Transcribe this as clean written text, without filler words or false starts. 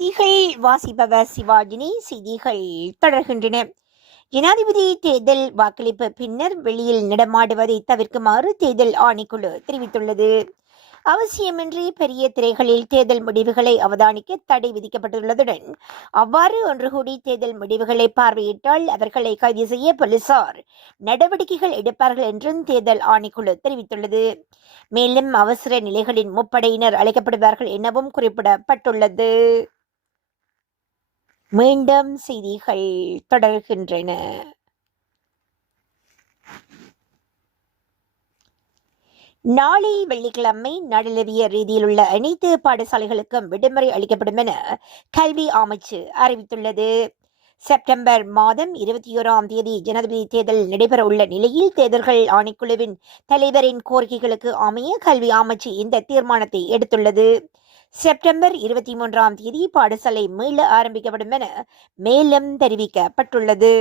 செய்திகள் வாசிப்பவர் சிவாஜினி. செய்திகள் தொடர்கின்றன. ஜனாதிபதி தேர்தல் வாக்களிப்பு பின்னர் வெளியில் நடமாடுவதை தவிர்க்குமாறு தேர்தல் ஆணைக்குழு தெரிவித்துள்ளது. அவசியமின்றி பெரிய திரைகளில் தேர்தல் முடிவுகளை அவதானிக்க தடை விதிக்கப்பட்டுள்ளதுடன் அவ்வாறு ஒன்று கூடி தேர்தல் முடிவுகளை பார்வையிட்டால் அவர்களை கைது செய்ய போலீசார் நடவடிக்கைகள் எடுப்பார்கள் என்றும் தேர்தல் ஆணைக்குழு தெரிவித்துள்ளது. மேலும் அவசர நிலைகளின் முப்படையினர் அழைக்கப்படுவார்கள் எனவும் குறிப்பிடப்பட்டுள்ளது. மீண்டும் செய்திகள் தொடர்கின்றன. நாளை வெள்ளிக்கிழமை நாடளாவிய ரீதியில் உள்ள அனைத்து பாடசாலைகளுக்கும் விடுமுறை அளிக்கப்படும் என கல்வி அமைச்சு அறிவித்துள்ளது. செப்டம்பர் மாதம் 21ஆம் தேதி ஜனாதிபதி தேர்தல் நடைபெற உள்ள நிலையில் தேர்தல்கள் ஆணைக்குழுவின் தலைவரின் கோரிக்கைகளுக்கு அமைய கல்வி அமைச்சு இந்த தீர்மானத்தை எடுத்துள்ளது. செப்டம்பர் 23ஆம் தேதி பாடசாலை மீள ஆரம்பிக்கப்படும் என மேலும் தெரிவிக்கப்பட்டுள்ளது.